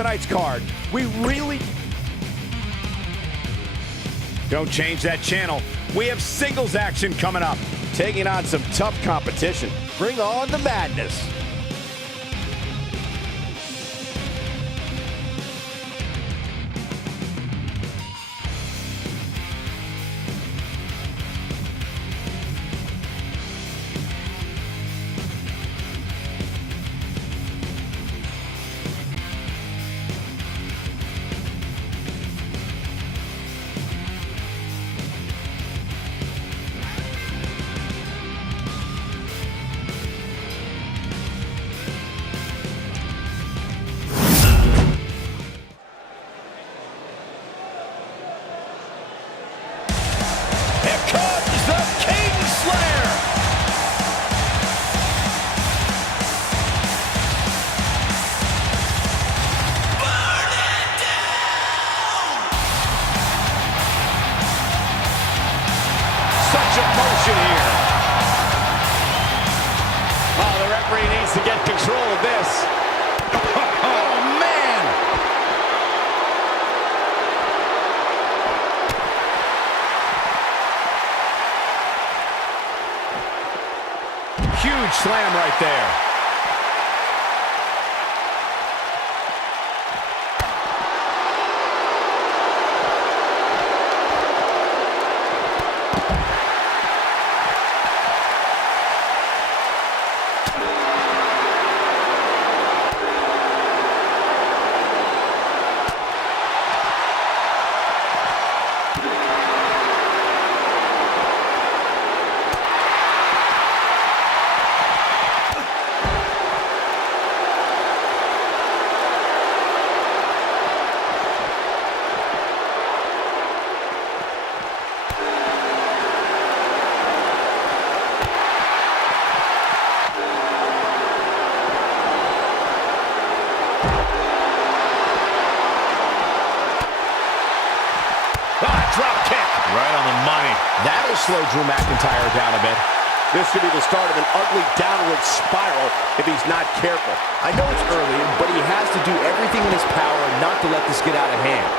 tonight's card. We really... Don't change that channel. We have singles action coming up. Taking on some tough competition. Bring on the madness. Emotion here. Oh, the referee needs to get control of this. Oh, man. Huge slam right there. Drop kick. Right on the money. That'll slow Drew McIntyre down a bit. This could be the start of an ugly downward spiral if he's not careful. I know it's early, but he has to do everything in his power not to let this get out of hand.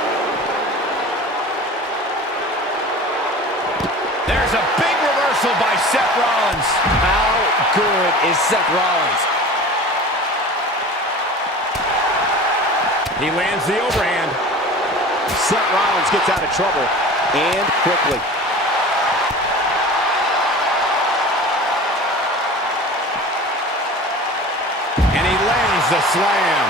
There's a big reversal by Seth Rollins. How good is Seth Rollins? He lands the overhand. Seth Rollins gets out of trouble, and quickly. And he lands the slam.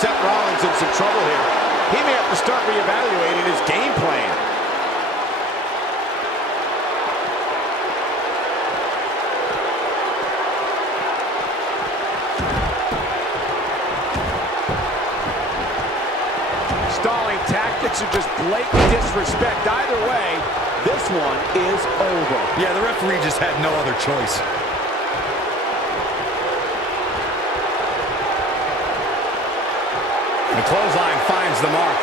Seth Rollins in some trouble here. He may have to start reevaluating his game plan. Stalling tactics are just blatant disrespect. Either way, this one is over. Yeah, the referee just had no other choice. The clothesline finds the mark.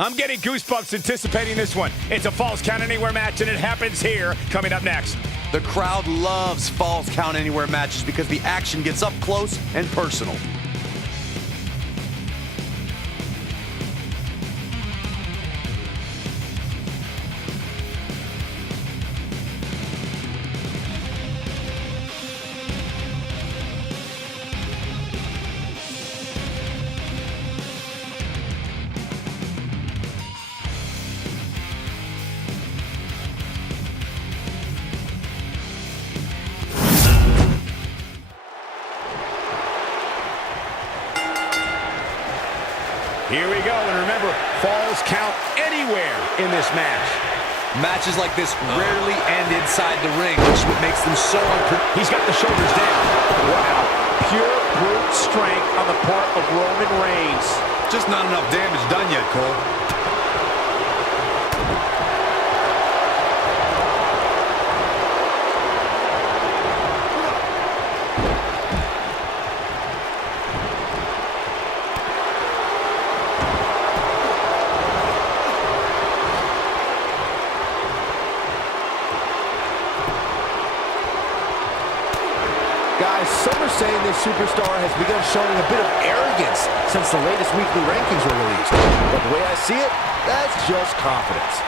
I'm getting goosebumps anticipating this one. It's a Falls Count Anywhere match, and it happens here. Coming up next. The crowd loves Falls Count Anywhere matches because the action gets up close and personal. Here we go, and remember, falls count anywhere in this match. Matches like this rarely end inside the ring, which is what makes them so unpredictable. He's got the shoulders down. Wow, pure brute strength on the part of Roman Reigns. Just not enough damage done yet, Cole. saying this superstar has begun showing a bit of arrogance since the latest weekly rankings were released. But the way I see it, that's just confidence.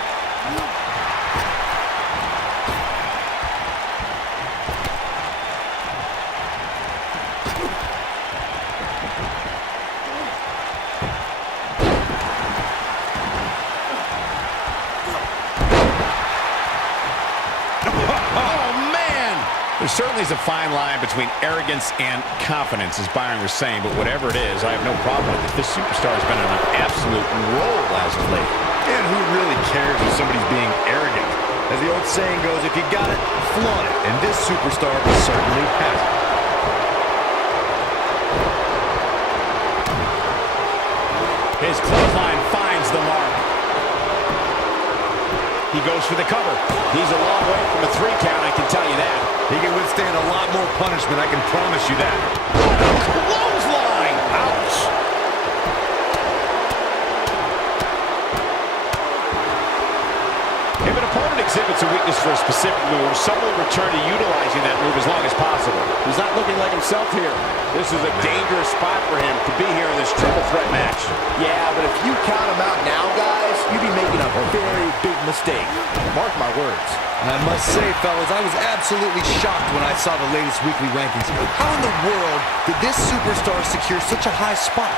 There certainly is a fine line between arrogance and confidence, as Byron was saying, but whatever it is, I have no problem with it. This superstar has been on an absolute roll as of late. And who really cares if somebody's being arrogant? As the old saying goes, if you got it, flaunt it. And this superstar certainly has it. His clothesline finds the mark. He goes for the cover. He's a long way from a 3 count, I can tell you that. He can withstand a lot more punishment, I can promise you that. Clothesline! Ouch! If an opponent exhibits a weakness for a specific move, someone will return to utilizing that move as long as possible. He's not looking like himself here. This is a dangerous spot for him to be here in this triple threat match. Yeah, but if you count him out now, guys, you'd be making a very big mistake. Mark my words. I must say, fellas, I was absolutely shocked when I saw the latest weekly rankings. How in the world did this superstar secure such a high spot?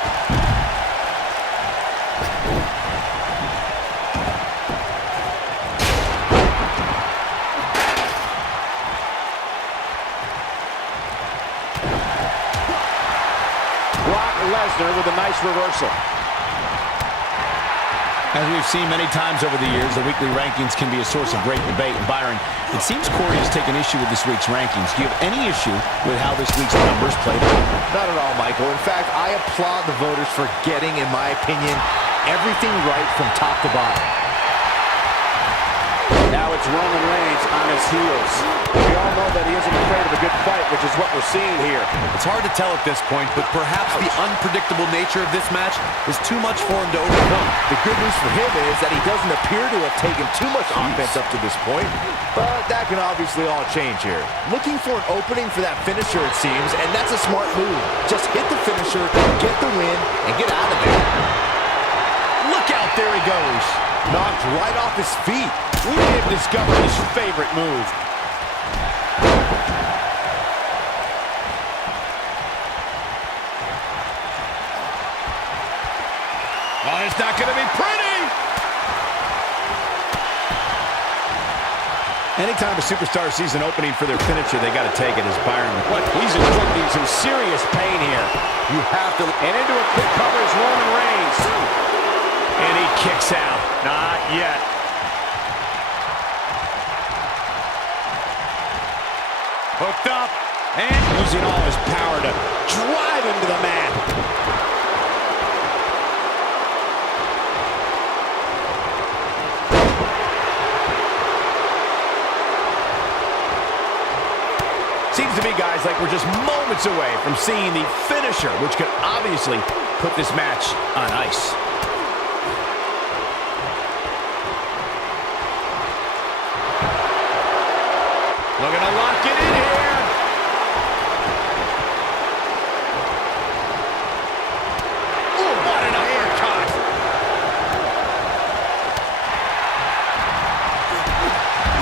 Brock Lesnar with a nice reversal. As we've seen many times over the years, the weekly rankings can be a source of great debate. And Byron, it seems Corey has taken issue with this week's rankings. Do you have any issue with how this week's numbers played out? Not at all, Michael. In fact, I applaud the voters for getting, in my opinion, everything right from top to bottom. Now it's Roman Reigns on his heels. We all know that he isn't afraid of a good fight, which is what we're seeing here. It's hard to tell at this point, but perhaps the unpredictable nature of this match is too much for him to overcome. The good news for him is that he doesn't appear to have taken too much offense up to this point, but that can obviously all change here. Looking for an opening for that finisher, it seems, and that's a smart move. Just hit the finisher, get the win, and get out of there. Look out, there he goes. Knocked right off his feet. We may have discovered his favorite move. Oh, it's not going to be pretty. Anytime a superstar sees an opening for their finisher, they got to take it, as Byron. What? He's inflicting some serious pain here. You have to... And into a quick cover is Roman Reigns. And he kicks out. Not yet. Hooked up, and Using all his power to drive him to the mat. Seems to me, guys, like we're just moments away from seeing the finisher, which could obviously put this match on ice. looking to lock it in here. Ooh, what an uppercut.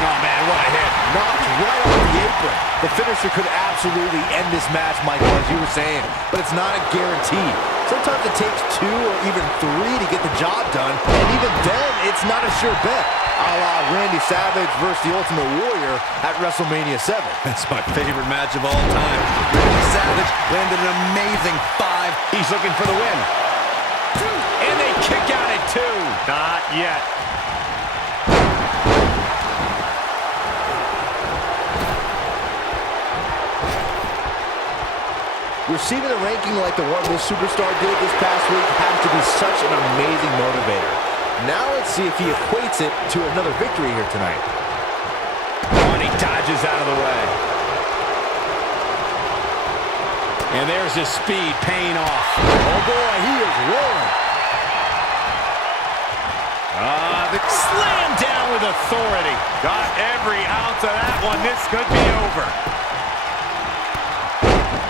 Oh, man, what a hit. Knocked right off the apron. The finisher could absolutely end this match, Michael, as you were saying, but it's not a guarantee. Sometimes it takes 2 or even 3 to get the job done, and even then, it's not a sure bet. A la Randy Savage versus the Ultimate Warrior at WrestleMania 7. That's my favorite match of all time. Randy Savage landed an amazing 5. He's looking for the win. And they kick out at 2. Not yet. Receiving a ranking like the one this superstar did this past week has to be such an amazing motivator. Now let's see if he equates it to another victory here tonight. Oh, and he dodges out of the way. And there's his speed paying off. Oh boy, he is rolling. The slam down with authority. Got every ounce of that one. This could be over.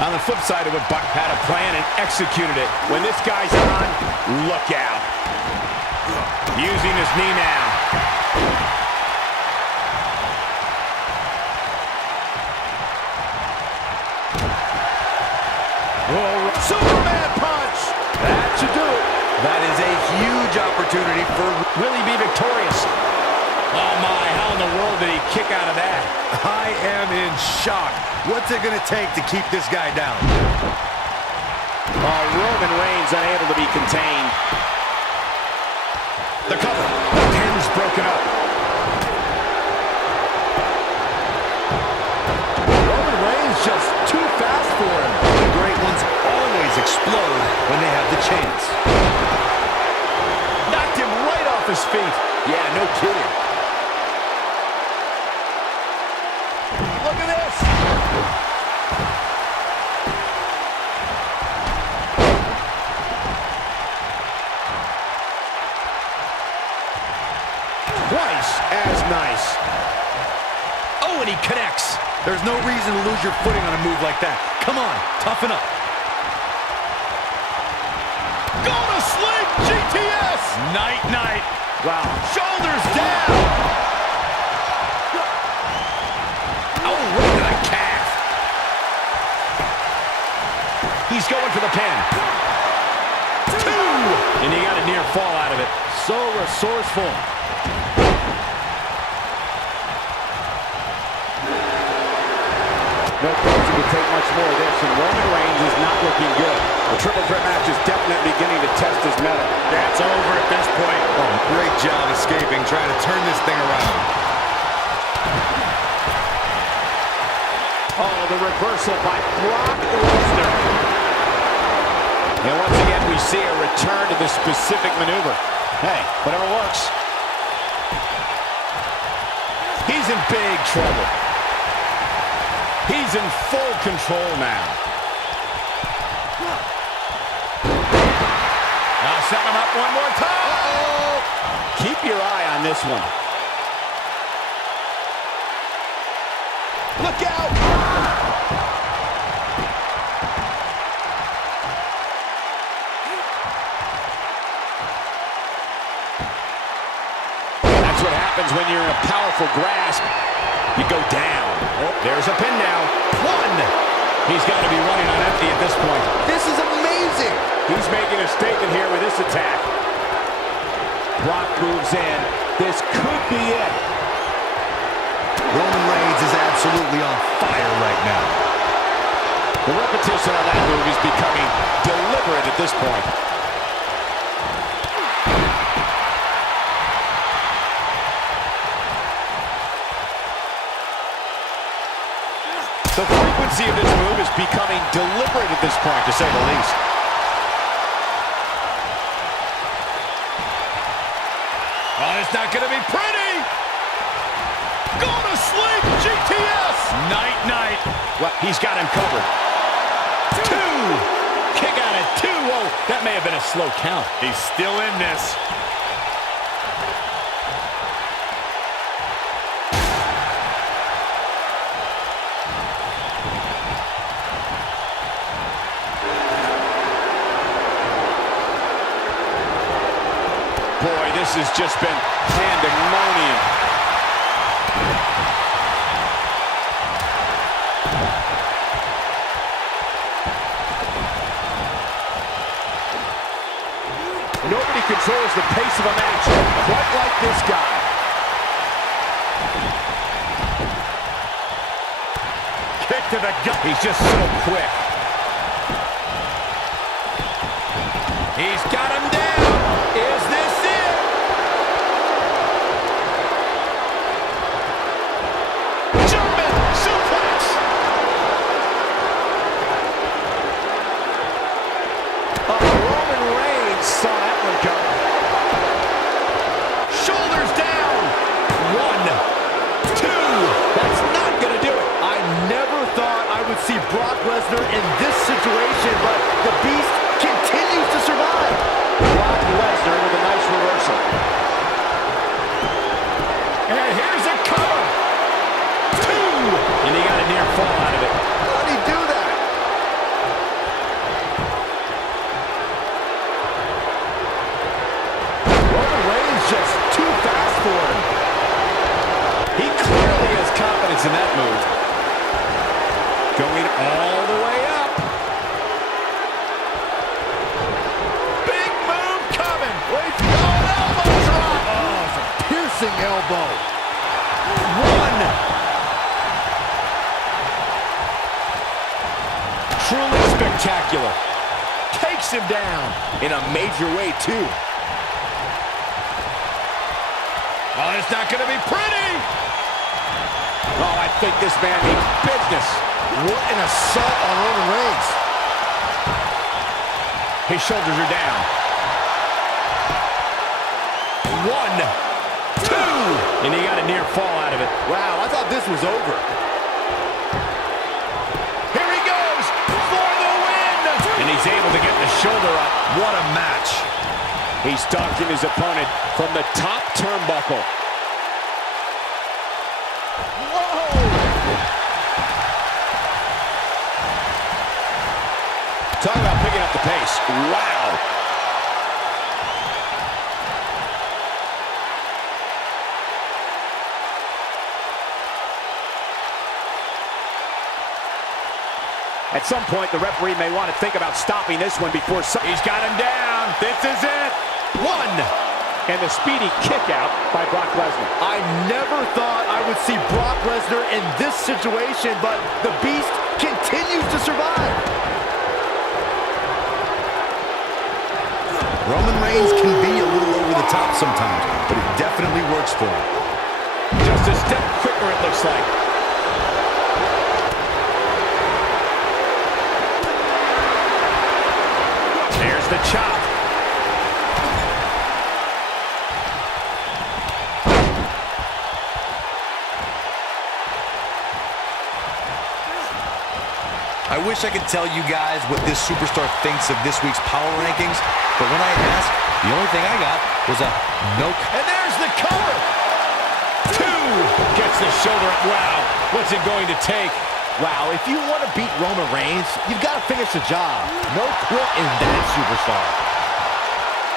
On the flip side of it, Buck had a plan and executed it. When this guy's on, look out. Using his knee now. Oh, Superman punch! That should do it. That is a huge opportunity for... Will he be victorious? Oh my, how in the world did he kick out of that? I am in shock. What's it going to take to keep this guy down? Oh, Roman Reigns unable to be contained. The cover. The pin's broken up. Roman Reigns just too fast for him. The great ones always explode when they have the chance. Knocked him right off his feet. Yeah, no kidding. Look at this. Twice as nice. Oh, and he connects. There's no reason to lose your footing on a move like that. Come on, toughen up. Go to sleep, GTS. Night, night. Wow. Shoulders down. Oh, right to the calf. He's going for the pin. 2. And he got a near fall out of it. So resourceful. No question to take much more of this, and Roman Reigns is not looking good. The triple threat match is definitely beginning to test his mettle. That's over at this point. Oh, great job escaping, trying to turn this thing around. Oh, the reversal by Brock Lesnar. And once again, we see a return to the specific maneuver. Hey, whatever works. He's in big trouble. He's in full control now. Now setting him up one more time. Uh-oh. Keep your eye on this one. Look out! That's what happens when you're in a powerful grasp. You go down. Oh, there's a pin now. 1. He's got to be running on empty at this point. This is amazing! He's making a statement here with this attack. Brock moves in. This could be it. Roman Reigns is absolutely on fire right now. The repetition on that move is becoming deliberate at this point. The frequency of this move is becoming deliberate at this point, to say the least. Oh, it's not going to be pretty. Go to sleep, GTS. Night, night. Well, he's got him covered. 2. Kick out at 2. Whoa, that may have been a slow count. He's still in this. Boy, this has just been pandemonium. Nobody controls the pace of a match quite like this guy. Kick to the gut. He's just so quick. He's got him down. Is this it? German suplex. Roman Reigns saw that one coming. Shoulders down. 1, 2. That's not going to do it. I never thought I would see Brock Lesnar in this situation, but the Beast continues to survive. confidence in that move. Going all the way up. Big move coming. Wait, elbow drop. Oh, it's a piercing elbow. One. Truly spectacular. Takes him down. In a major way, too. Oh, it's not going to be pretty. Oh, I think this man means business. What an assault on Roman Reigns. His shoulders are down. 1, 2. And he got a near fall out of it. Wow, I thought this was over. Here he goes for the win. And he's able to get the shoulder up. What a match. He's stalking his opponent from the top turnbuckle. Whoa! Talk about picking up the pace. Wow. At some point, the referee may want to think about stopping this one before... He's got him down. This is it. 1. And the speedy kick out by Brock Lesnar. I never thought I would see Brock Lesnar in this situation, but the Beast continues to survive. Roman Reigns can be a little over the top sometimes, but it definitely works for him. Just a step quicker, it looks like. There's the chop. I wish I could tell you guys what this superstar thinks of this week's power rankings, but when I asked, the only thing I got was a no. And there's the cover. 2. Gets the shoulder up. Wow. What's it going to take? Wow, if you want to beat Roman Reigns, you've got to finish the job. No quit in that superstar.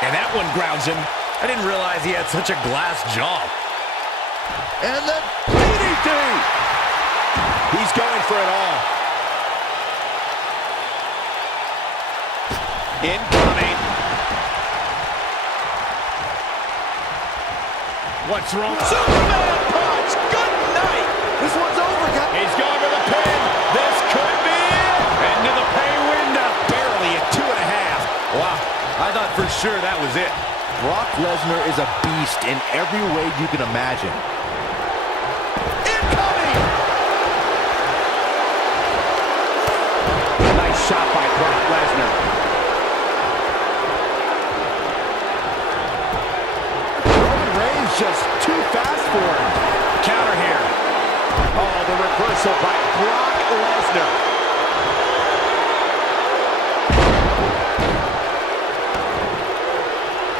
And that one grounds him. I didn't realize he had such a glass jaw. And the DDT! He's going for it all. Incoming. What's wrong? Superman punch. Good night. This one's over, guys. He's going for the pin. This could be it. Into the pay window. Barely at 2.5. Wow. I thought for sure that was it. Brock Lesnar is a beast in every way you can imagine. Incoming. Nice shot by Brock Lesnar. Just too fast for him. Counter here. Oh, the reversal by Brock Lesnar.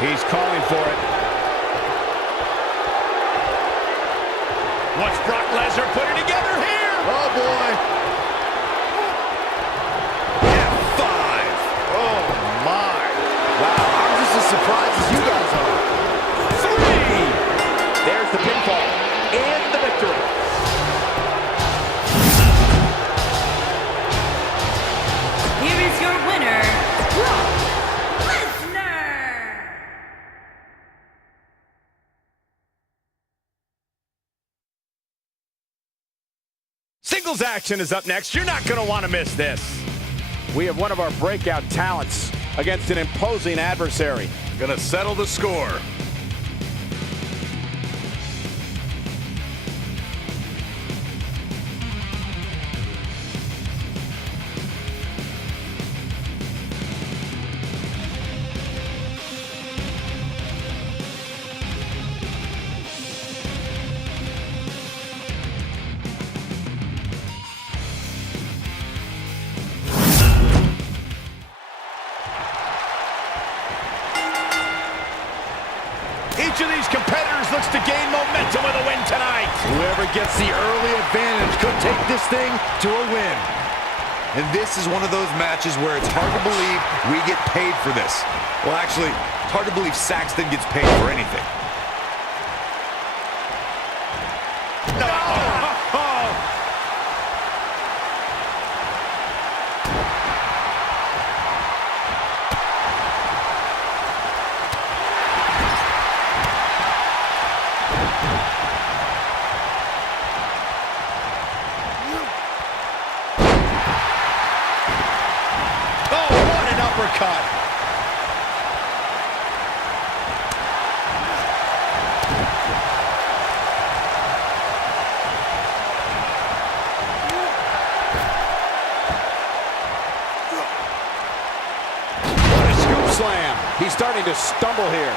He's calling for it. What's Brock Lesnar putting together here? Oh, boy. F5. Oh, my. Wow, I'm just as surprised as you guys are. 3. There's the pinfall and the victory. Here is your winner, Brock Lesnar. Singles action is up next. You're not going to want to miss this. We have one of our breakout talents against an imposing adversary. Going to settle the score. Each of these competitors looks to gain momentum with a win tonight. Whoever gets the early advantage could take this thing to a win. And this is one of those matches where it's hard to believe we get paid for this. Well, actually, it's hard to believe Saxton gets paid for anything. No! Oh, He's starting to stumble here.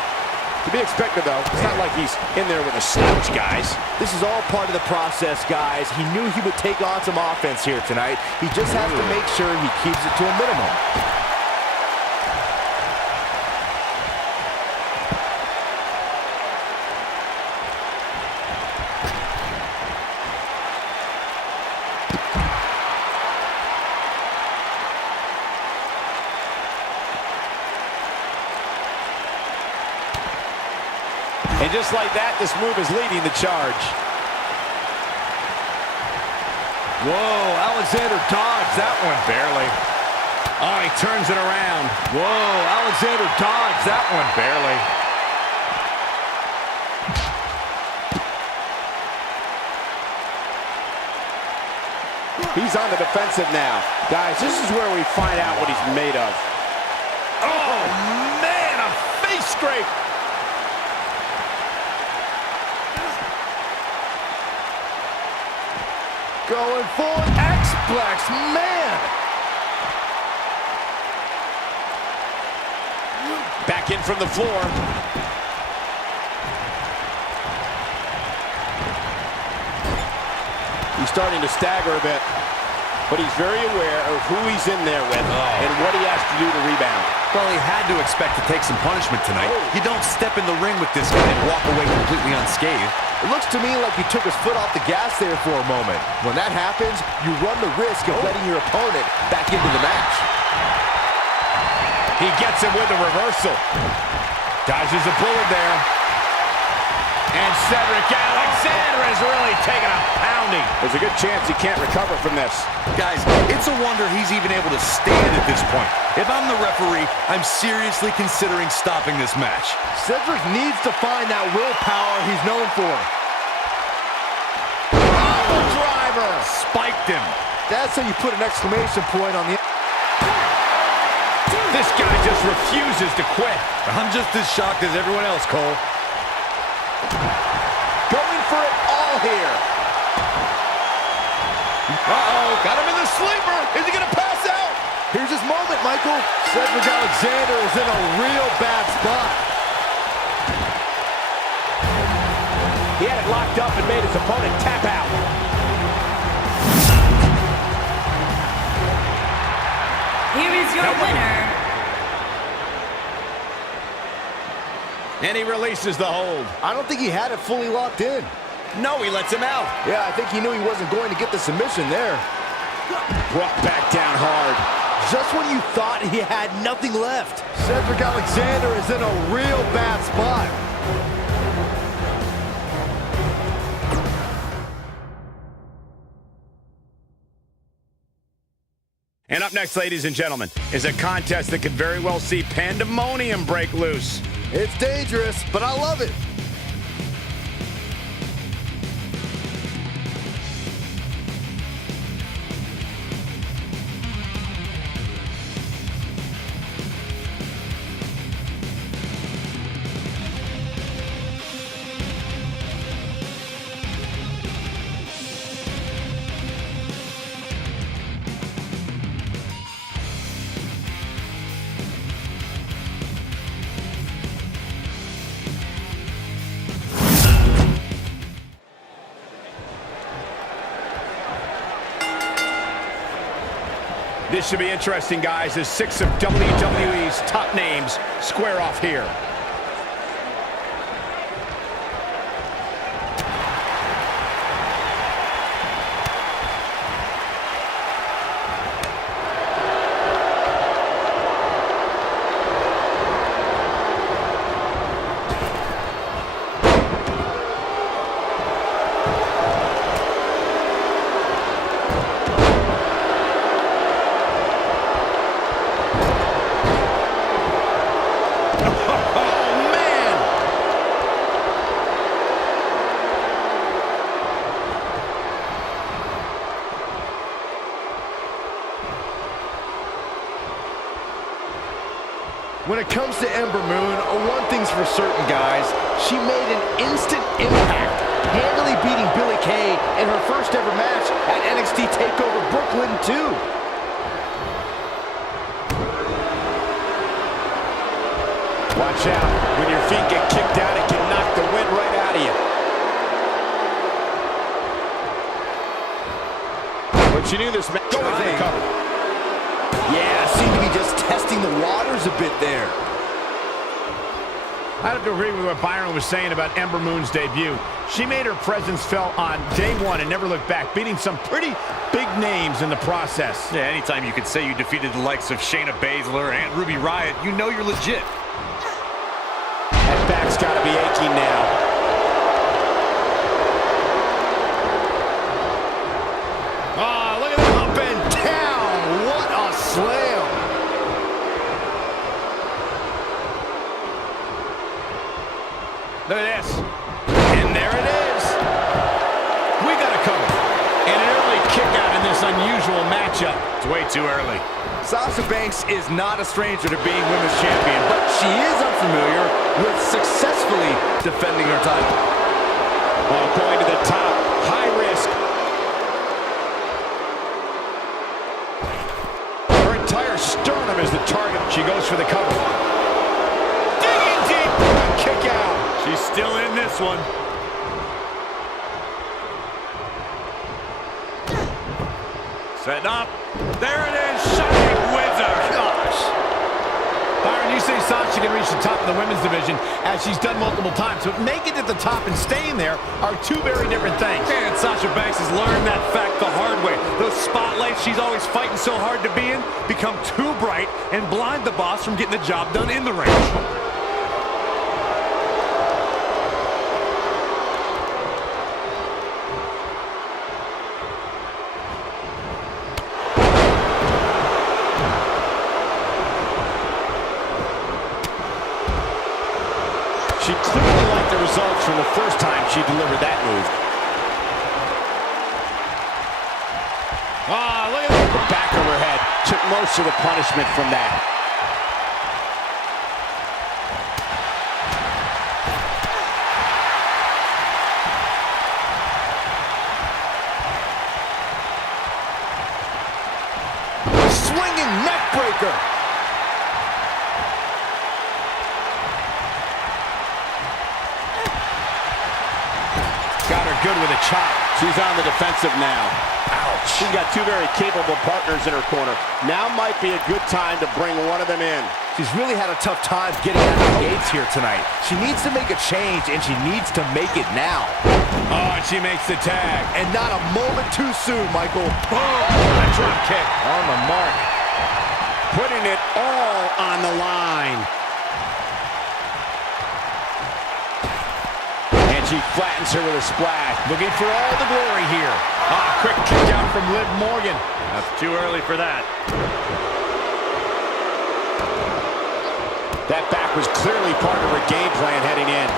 To be expected, though. It's not like he's in there with a slouch, guys. This is all part of the process, guys. He knew he would take on some offense here tonight. He just has to make sure he keeps it to a minimum. And just like that, this move is leading the charge. Whoa, Alexander dodged that one. Barely. Oh, he turns it around. Whoa, Alexander dodged that one. Barely. He's on the defensive now. Guys, this is where we find out what he's made of. Oh, man, a face scrape. Going for an X-Plex, man! Back in from the floor. He's starting to stagger a bit, but he's very aware of who he's in there with and what he has to do to rebound. Well, he had to expect to take some punishment tonight. You don't step in the ring with this guy and walk away completely unscathed. It looks to me like he took his foot off the gas there for a moment. When that happens, you run the risk of letting your opponent back into the match. He gets him with a reversal. Dodges a bullet there. And Cedric Alexander is really taking a pounding. There's a good chance he can't recover from this. Guys, it's a wonder he's even able to stand at this point. If I'm the referee, I'm seriously considering stopping this match. Cedric needs to find that willpower he's known for. Oh, driver. Spiked him. That's how you put an exclamation point on the... This guy just refuses to quit. I'm just as shocked as everyone else, Cole. Going for it all here. Uh-oh, got him in the sleeper. Is he gonna pass out? Here's his moment, Michael. Cedric Alexander is in a real bad spot. He had it locked up and made his opponent tap out. Here is your winner. And he releases the hold. I don't think he had it fully locked in. No, he lets him out. Yeah, I think he knew he wasn't going to get the submission there. Brought back down hard. Just when you thought he had nothing left. Cedric Alexander is in a real bad spot. And up next, ladies and gentlemen, is a contest that could very well see pandemonium break loose. It's dangerous, but I love it. This should be interesting, guys, as 6 of WWE's top names square off here. When it comes to Ember Moon, one thing's for certain, guys. She made an instant impact, handily beating Billie Kay in her first ever match at NXT TakeOver Brooklyn 2. Watch out. When your feet get kicked out, it can knock the wind right out of you. But you knew this man going for the cover. Yeah, seemed to be just testing the waters a bit there. I have to agree with what Byron was saying about Ember Moon's debut. She made her presence felt on day one and never looked back, beating some pretty big names in the process. Yeah, anytime you could say you defeated the likes of Shayna Baszler and Ruby Riott, you know you're legit. That back's got to be aching now. Oh, look at that up and down. What a slam. Look at this. And there it is. We got a cover. And an early kick out in this unusual matchup. It's way too early. Sasha Banks is not a stranger to being women's champion, but she is unfamiliar with successfully defending her title. Oh, going to the top. High risk. Her entire sternum is the target. She goes for the cover. Digging deep. Kick out. She's still in this one. Setting up. There it is. Shining Wizard. Gosh. Byron, you say Sasha can reach the top of the women's division, as she's done multiple times, but making it to the top and staying there are two very different things. And Sasha Banks has learned that fact the hard way. Those spotlights she's always fighting so hard to be in become too bright and blind the boss from getting the job done in the ring. She clearly liked the results from the first time she delivered that move. Ah, look at that. The back of her head took most of the punishment from that. Swinging neck breaker. Got her good with a chop. She's on the defensive now. Ouch. She's got two very capable partners in her corner. Now might be a good time to bring one of them in. She's really had a tough time getting out of the gates here tonight. She needs to make a change, and she needs to make it now. Oh, and she makes the tag. And not a moment too soon, Michael. Boom! A drop kick. On the mark. Putting it all on the line. And she flattens her with a splash. Looking for all the glory here. Ah, quick kick out from Liv Morgan. That's too early for that. That back was clearly part of her game plan heading in.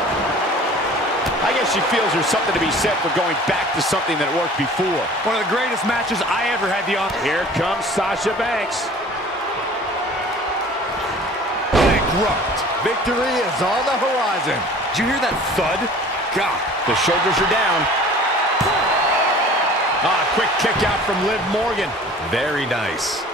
I guess she feels there's something to be said for going back to something that worked before. One of the greatest matches I ever had the honor. Here comes Sasha Banks. Bankrupt. Victory is on the horizon. Did you hear that thud? God. The shoulders are down. Ah, quick kick out from Liv Morgan. Very nice.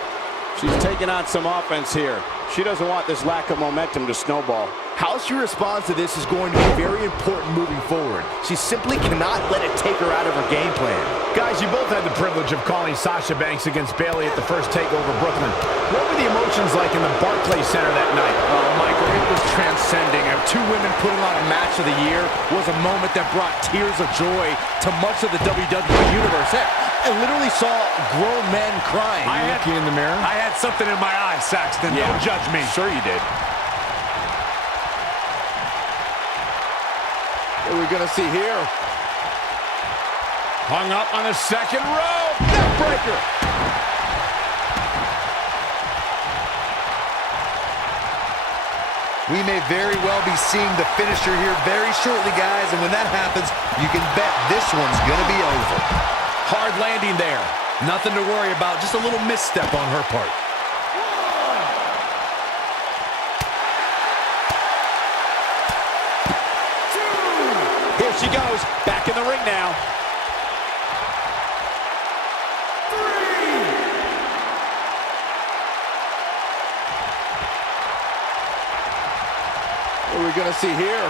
She's taking on some offense here. She doesn't want this lack of momentum to snowball. How she responds to this is going to be very important moving forward. She simply cannot let it take her out of her game plan. Guys, you both had the privilege of calling Sasha Banks against Bayley at the first TakeOver Brooklyn. What were the emotions like in the Barclays Center that night? Oh, Michael, it was transcending. Two women putting on a match of the year was a moment that brought tears of joy to much of the WWE Universe. Heck, I literally saw grown men crying. Looking in the mirror? I had something in my eye, Saxton. Yeah. Don't judge me. Sure you did. What are we going to see here? Hung up on the second rope. Neckbreaker. We may very well be seeing the finisher here very shortly, guys. And when that happens, you can bet this one's going to be over. Hard landing there. Nothing to worry about. Just a little misstep on her part. Here she goes, back in the ring now. What are we going to see here?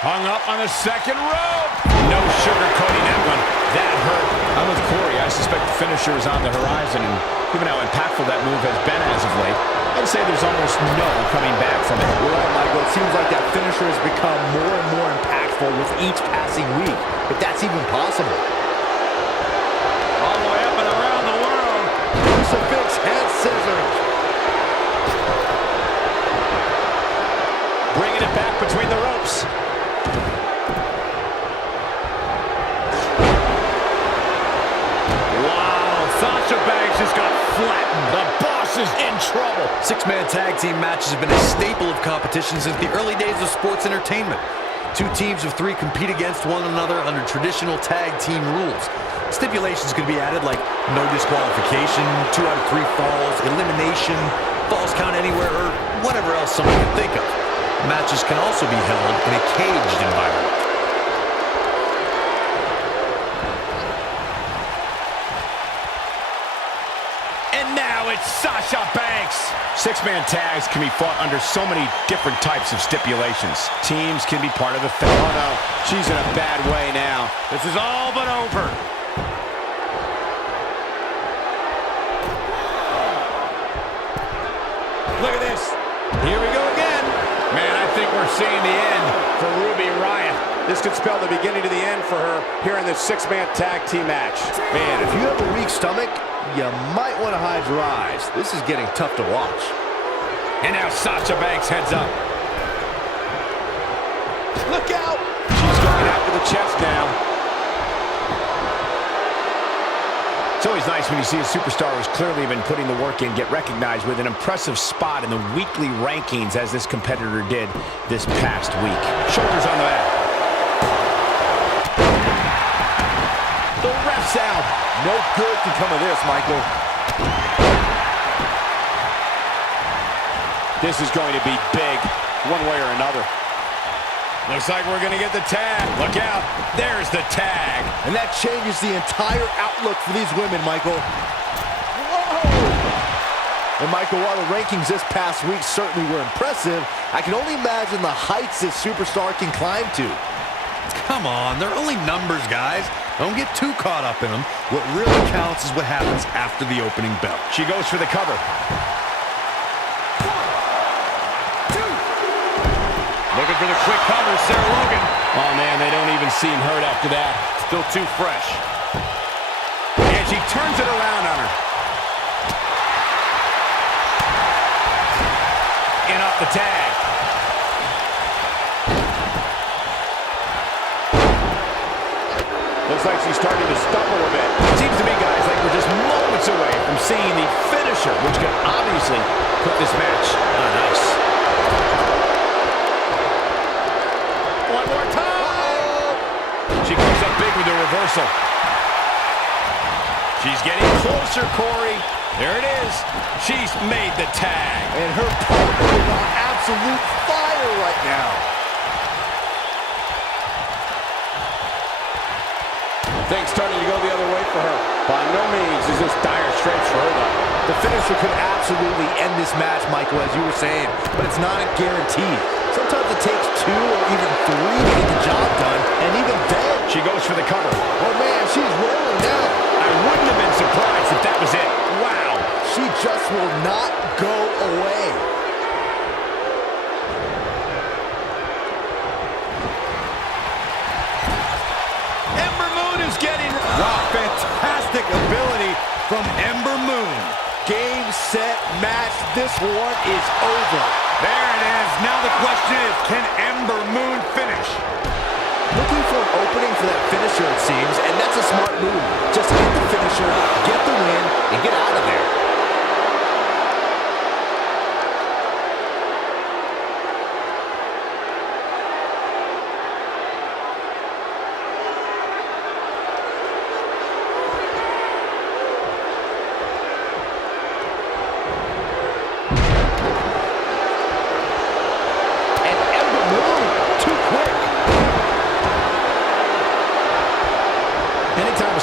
Hung up on the second rope. No sugarcoating that one. That hurt. I'm with Corey. I suspect the finisher is on the horizon, and given how impactful that move has been as of late, I'd say there's almost no coming back from it. Well, Michael, it seems like that finisher has become more and more impactful with each passing week, if that's even possible. All the way up and around the world. Crucifix head scissors. Bringing it back between the ropes. Sasha Banks just got flattened. The boss is in trouble. Six-man tag team matches have been a staple of competition since the early days of sports entertainment. Two teams of three compete against one another under traditional tag team rules. Stipulations could be added like no disqualification, 2 out of 3 falls, elimination, falls count anywhere, or whatever else someone can think of. Matches can also be held in a caged environment. It's Sasha Banks. Six-man tags can be fought under so many different types of stipulations. Teams can be part of the thing. Oh, no. She's in a bad way now. This is all but over. Look at this. Here we go again. Man, I think we're seeing the end for Ruby Riott. This could spell the beginning to the end for her here in this six-man tag team match. Man, if you have a weak stomach, you might want to hide your eyes. This is getting tough to watch. And now Sasha Banks heads up. Look out! She's going after the chest now. It's always nice when you see a superstar who's clearly been putting the work in get recognized with an impressive spot in the weekly rankings as this competitor did this past week. Shoulders on the mat. The ref's out. No good can come of this, Michael. This is going to be big, one way or another. Looks like we're going to get the tag. Look out. There's the tag. And that changes the entire outlook for these women, Michael. Whoa! And Michael, while the rankings this past week certainly were impressive, I can only imagine the heights this superstar can climb to. Come on, they're only numbers, guys. Don't get too caught up in them. What really counts is what happens after the opening bell. She goes for the cover. 1, 2. Looking for the quick cover, Sarah Logan. Oh, man, they don't even seem hurt after that. Still too fresh. And she turns it around on her. In off the tag. Looks like she's starting to stumble a bit. It seems to me, guys, like we're just moments away from seeing the finisher, which could obviously put this match on ice. One more time! She comes up big with the reversal. She's getting closer, Corey. There it is. She's made the tag. And her partner is on absolute fire right now. Things starting to go the other way for her. By no means is this dire straits for her, though. The finisher could absolutely end this match, Michael, as you were saying, but it's not a guarantee. Sometimes it takes 2 or even 3 to get the job done, and even then... She goes for the cover. Oh, man, she's rolling now. I wouldn't have been surprised if that was it. Wow. She just will not go away. Wow, fantastic ability from Ember Moon. Game, set, match. This one is over. There it is. Now the question is, can Ember Moon finish? Looking for an opening for that finisher, it seems, and that's a smart move. Just get the finisher, get the win, and get out of there.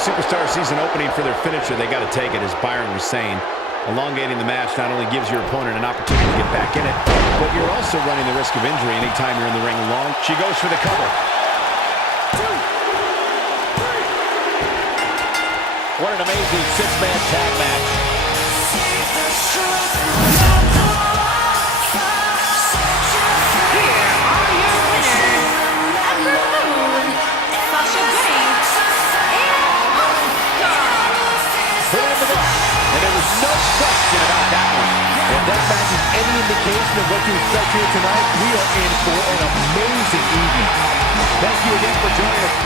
Superstar sees an opening for their finisher, they got to take it, as Byron was saying. Elongating the match not only gives your opponent an opportunity to get back in it, but you're also running the risk of injury anytime you're in the ring alone. She goes for the cover. What an amazing six-man tag match. Here are your winners, Ember Moon, Sasha Banks, and Asuka. Put it in the book. And there was no question about that one. If that match is any indication of what to expect here tonight, we are in for an amazing evening. Thank you again for joining us.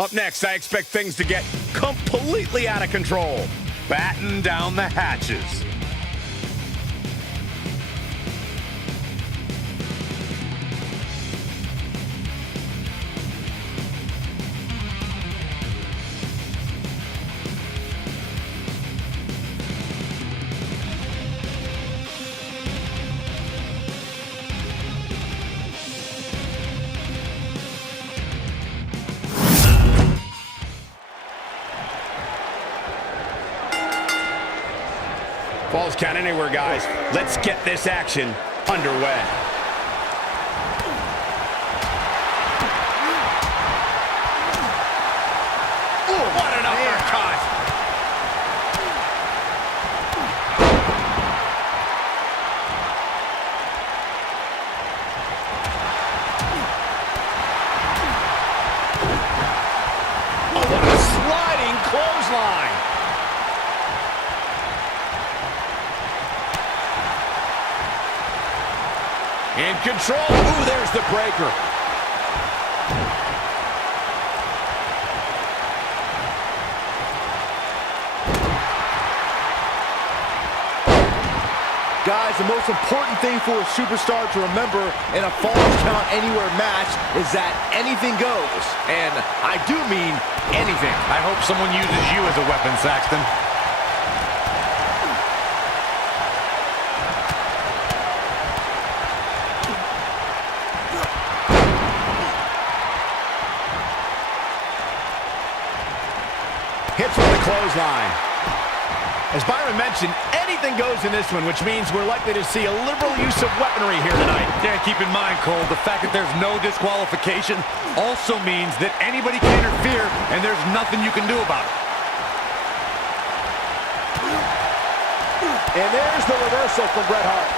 Up next, I expect things to get completely out of control. Batten down the hatches. Falls count anywhere, guys. Let's get this action underway. Ooh, what an uppercut! Oh, what a sliding clothesline! In control. Ooh, there's the breaker. Guys, the most important thing for a superstar to remember in a Falls Count Anywhere match is that anything goes. And I do mean anything. I hope someone uses you as a weapon, Saxton. Hits with the clothesline. As Byron mentioned, anything goes in this one, which means we're likely to see a liberal use of weaponry here tonight. Yeah, keep in mind, Cole, the fact that there's no disqualification also means that anybody can interfere, and there's nothing you can do about it. And there's the reversal from Bret Hart.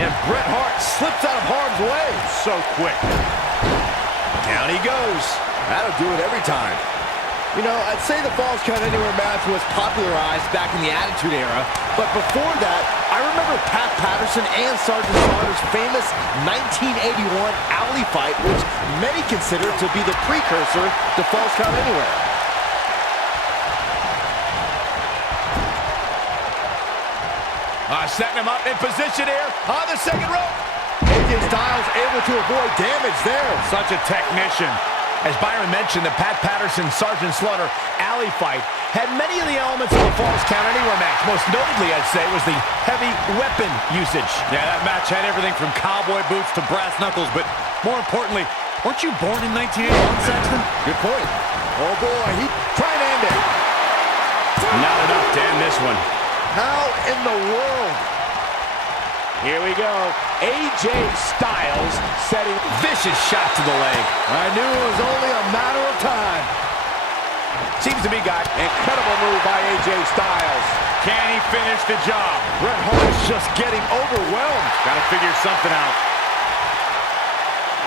And Bret Hart slips out of harm's way. So quick. Down he goes. That'll do it every time. You know, I'd say the Falls Count Anywhere match was popularized back in the Attitude Era, but before that, I remember Pat Patterson and Sergeant Slaughter's famous 1981 alley fight, which many consider to be the precursor to Falls Count Anywhere. Setting him up in position here on the second rope. AJ Styles able to avoid damage there. Such a technician. As Byron mentioned, the Pat Patterson-Sergeant Slaughter alley fight had many of the elements of the Falls Count Anywhere match. Most notably, I'd say, was the heavy weapon usage. Yeah, that match had everything from cowboy boots to brass knuckles, but more importantly, weren't you born in 1981, Saxton? Good point. Oh boy, he trying to end it. Not enough to end this one. How in the world? Here we go. AJ Styles setting Vicious shot to the leg. I knew it was only a matter of time. Seems to be got. incredible move by AJ Styles. Can he finish the job? Bret Hart's just getting overwhelmed. Got to figure something out.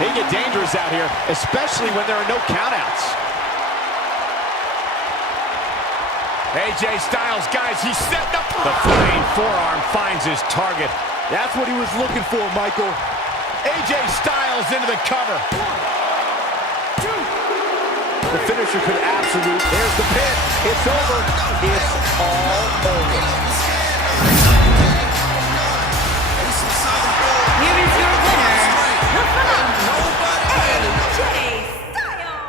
They get dangerous out here, especially when there are no countouts. AJ Styles, guys, he's setting up. The flying forearm finds his target. That's what he was looking for, Michael. AJ Styles into the cover. The finisher could absolutely. There's the pin. It's over. It's all over. Here is your winner, the phenomenal AJ Styles.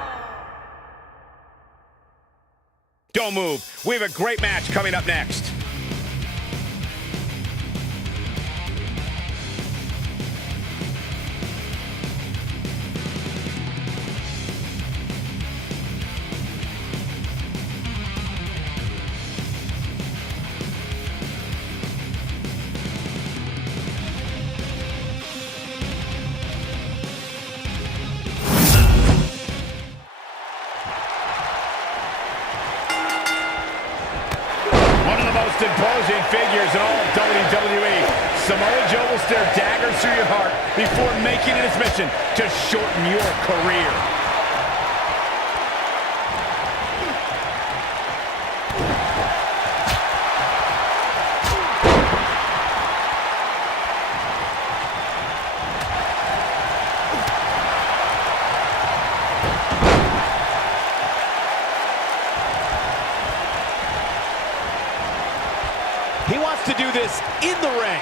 Don't move. We have a great match coming up next. imposing figures in all of WWE. Samoa Joe will stare daggers through your heart before making it his mission to shorten your career. He wants to do this in the ring.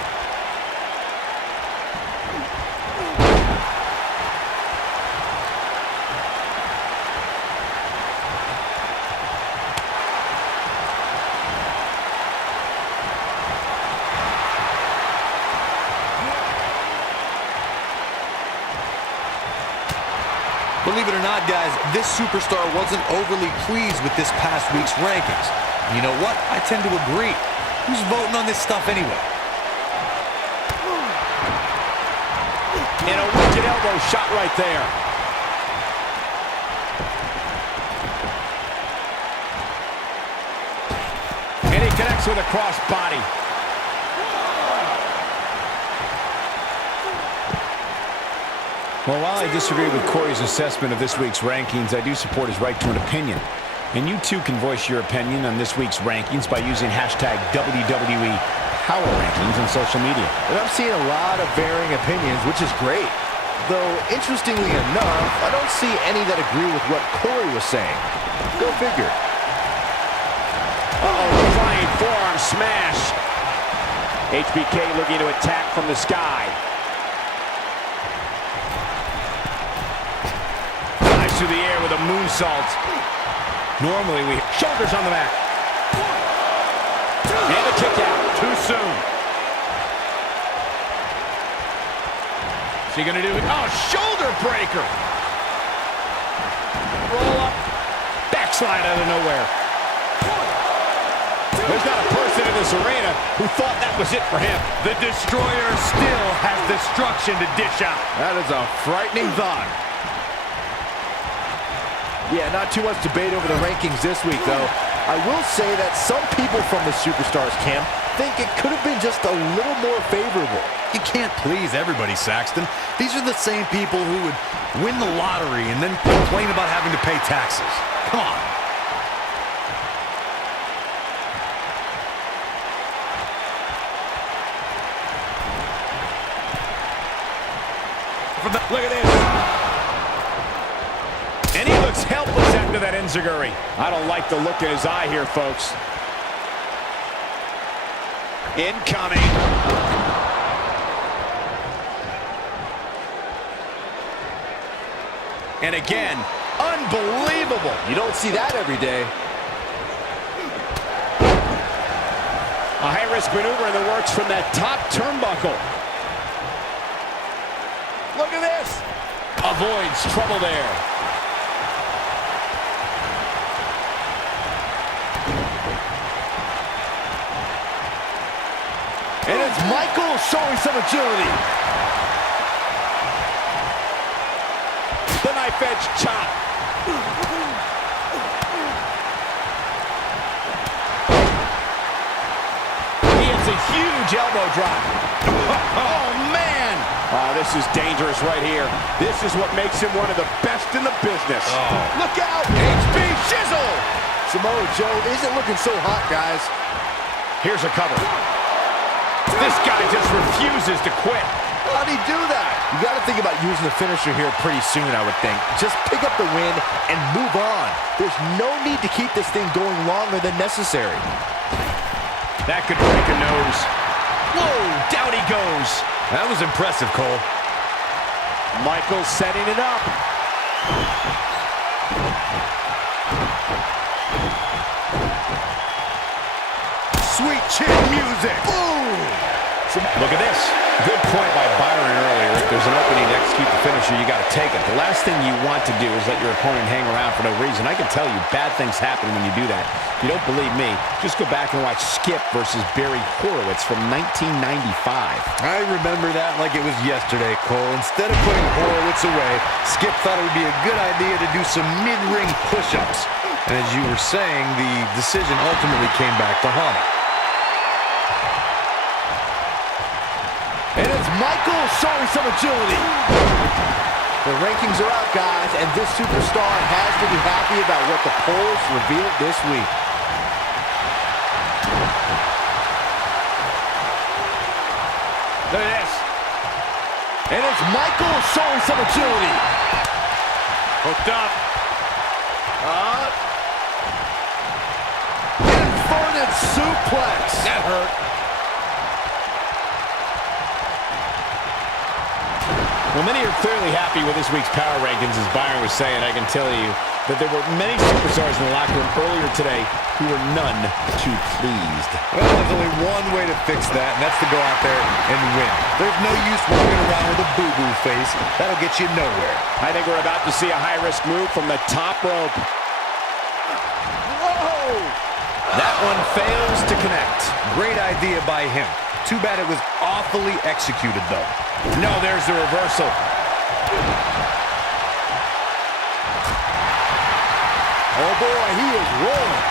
Believe it or not, guys, this superstar wasn't overly pleased with this past week's rankings. And you know what? I tend to agree. Who's voting on this stuff anyway? And a wicked elbow shot right there. And he connects with a crossbody. Well, while I disagree with Corey's assessment of this week's rankings, I do support his right to an opinion. And you too can voice your opinion on this week's rankings by using hashtag WWE Power Rankings on social media. And I'm seeing a lot of varying opinions, which is great. Though, interestingly enough, I don't see any that agree with what Corey was saying. Go figure. Uh-oh, flying forearm smash. HBK looking to attack from the sky. Flies through the air with a moonsault. Normally, shoulders on the mat. And a kick out. Too soon. Is he going to do it? Oh, shoulder breaker. Roll up. Backslide out of nowhere. There's not a person in this arena who thought that was it for him. The Destroyer still has destruction to dish out. That is a frightening thought. Yeah, not too much debate over the rankings this week, though. I will say that some people from the Superstars camp think it could have been just a little more favorable. You can't please everybody, Saxton. These are the same people who would win the lottery and then complain about having to pay taxes. Come on. Look at this. And he looks helpless after that enziguri. I don't like the look in his eye here, folks. Incoming. And again, unbelievable. You don't see that every day. A high-risk maneuver in the works from that top turnbuckle. Look at this. Avoids trouble there. And it's Michael showing some agility. The knife edge chop. He hits a huge elbow drop. Oh, man. This is dangerous right here. This is what makes him one of the best in the business. Look out. HB Shizzle. Samoa Joe isn't looking so hot, guys. Here's a cover. This guy just refuses to quit. How'd he do that? You got to think about using the finisher here pretty soon, I would think. Just pick up the win and move on. There's no need to keep this thing going longer than necessary. That could break a nose. Whoa, down he goes. That was impressive, Cole. Michael setting it up. Sweet chin music. Boom! Look at this. Good point by Byron earlier. If there's an opening to execute the finisher, you got to take it. The last thing you want to do is let your opponent hang around for no reason. I can tell you bad things happen when you do that. If you don't believe me, just go back and watch Skip versus Barry Horowitz from 1995. I remember that like it was yesterday, Cole. Instead of putting Horowitz away, Skip thought it would be a good idea to do some mid-ring push-ups. And as you were saying, the decision ultimately came back to haunt him. And it's Michael showing some agility. The rankings are out, guys, and this superstar has to be happy about what the polls revealed this week. Look at this. And it's Michael showing some agility. Hooked up. Inverted suplex. That hurt. Well, many are clearly happy with this week's power rankings, as Byron was saying. I can tell you that there were many superstars in the locker room earlier today who were none too pleased. Well, there's only one way to fix that, and that's to go out there and win. There's no use walking around with a boo-boo face. That'll get you nowhere. I think we're about to see a high-risk move from the top rope. Whoa! That one fails to connect. Great idea by him. Too bad it was awfully executed, though. No, there's the reversal. Oh, boy, he is rolling.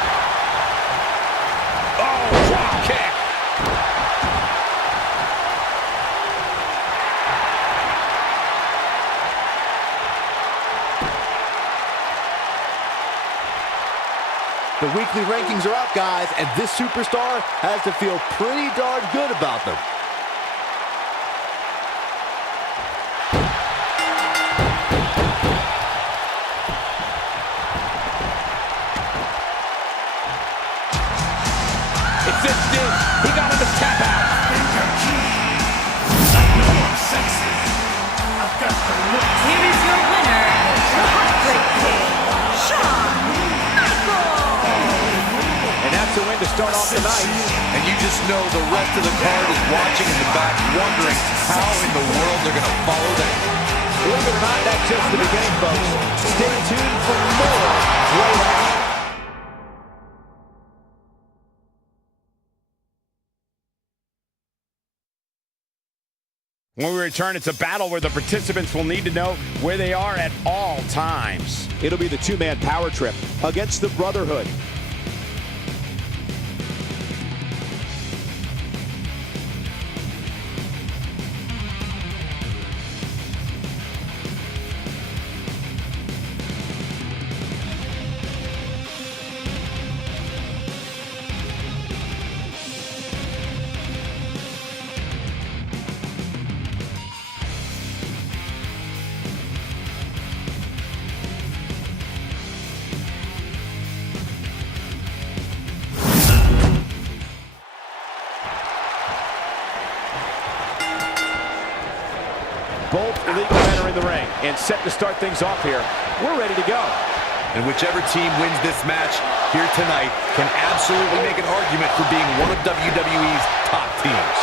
Oh, drop kick. The weekly rankings are out, guys, and this superstar has to feel pretty darn good about them. It fits in. He got him to tap out. Here is your winner, the Heartbreak Kid, Shawn Michaels. And that's a win to start off the night. And you just know the rest of the card is watching in the back, wondering how in the world they're going to follow that. Believe it or not, that's just the beginning, folks. Stay tuned for more right now. When we return, it's a battle where the participants will need to know where they are at all times. It'll be the two-man power trip against the Brotherhood. Both elite men are in the ring and set to start things off here. We're ready to go. And whichever team wins this match here tonight can absolutely make an argument for being one of WWE's top teams.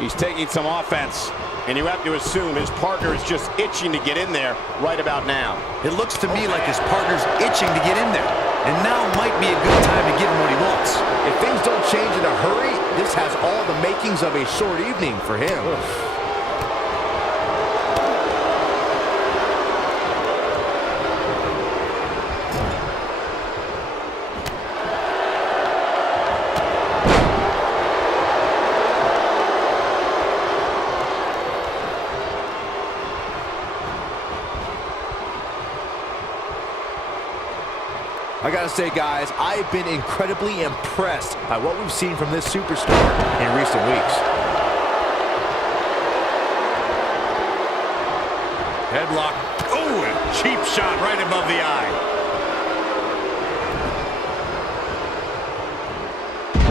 He's taking some offense, and you have to assume his partner is just itching to get in there right about now. It looks to me like his partner's itching to get in there. And now might be a good time to give him what he wants. If things don't change in a hurry, this has all the makings of a short evening for him. I gotta say, guys, I've been incredibly impressed by what we've seen from this superstar in recent weeks. Headlock. Oh, a cheap shot right above the eye.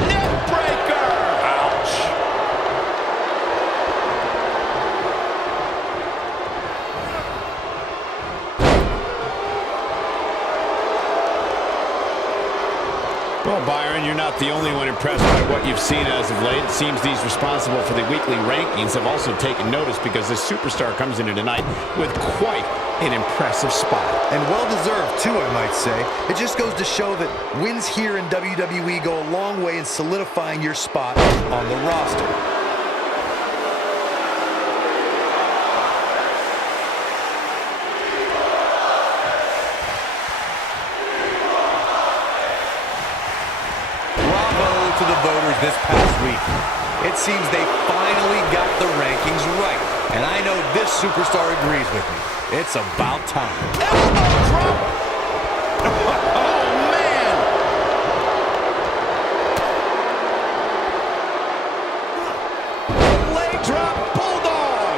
Neck breaker. Ouch. Well, Byron, you're not the only one impressed by what you've seen as of late. It seems these responsible for the weekly rankings have also taken notice because this superstar comes into tonight with quite an impressive spot. And well-deserved, too, I might say. It just goes to show that wins here in WWE go a long way in solidifying your spot on the roster. To the voters this past week. It seems they finally got the rankings right. And I know this superstar agrees with me. It's about time. Elbow drop. Oh, man. Leg drop, bulldog.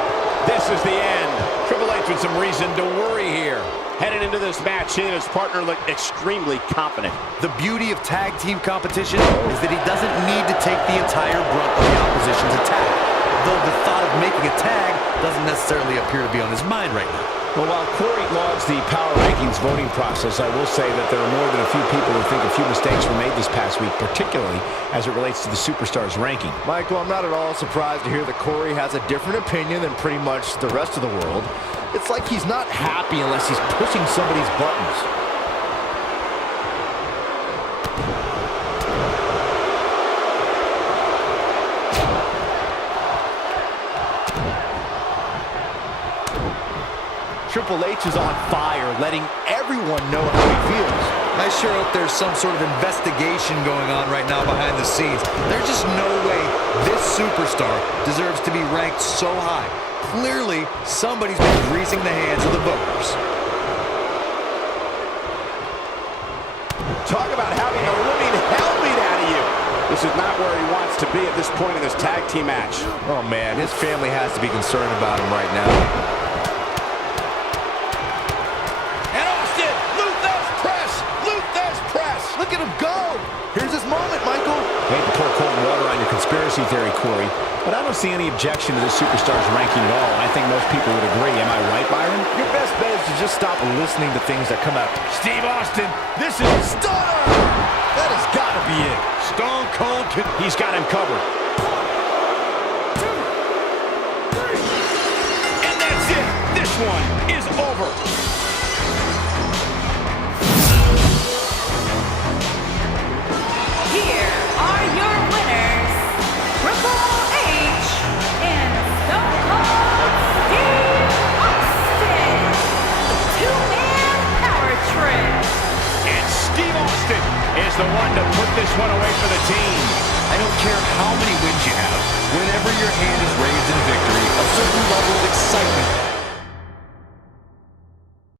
This is the end. Triple H with some reason to worry here. Headed into this match, he and his partner look extremely confident. The beauty of tag team competition is that he doesn't need to take the entire brunt of the opposition's attack. Though the thought of making a tag doesn't necessarily appear to be on his mind right now. Well, while Corey logs the power rankings voting process, I will say that there are more than a few people who think a few mistakes were made this past week, particularly as it relates to the superstars ranking. Michael, I'm not at all surprised to hear that Corey has a different opinion than pretty much the rest of the world. It's like he's not happy unless he's pushing somebody's buttons. Triple H is on fire, letting everyone know how he feels. I sure hope there's some sort of investigation going on right now behind the scenes. There's just no way this superstar deserves to be ranked so high. Clearly, somebody's been greasing the hands of the voters. Talk about having a living hell beat out of you. This is not where he wants to be at this point in this tag team match. Oh, man, his family has to be concerned about him right now. Look at him go! Here's his moment, Michael. Hate to pour cold water on your conspiracy theory, Corey, but I don't see any objection to this superstar's ranking at all. I think most people would agree. Am I right, Byron? Your best bet is to just stop listening to things that come out. Steve Austin, this is Stunner! That has got to be it. Stone Cold. He's got him covered. And that's it. This one is over. Here are your winners, Triple H and Stone Cold Steve Austin. Two-man power trip. And Steve Austin is the one to put this one away for the team. I don't care how many wins you have, whenever your hand is raised in victory, a certain level of excitement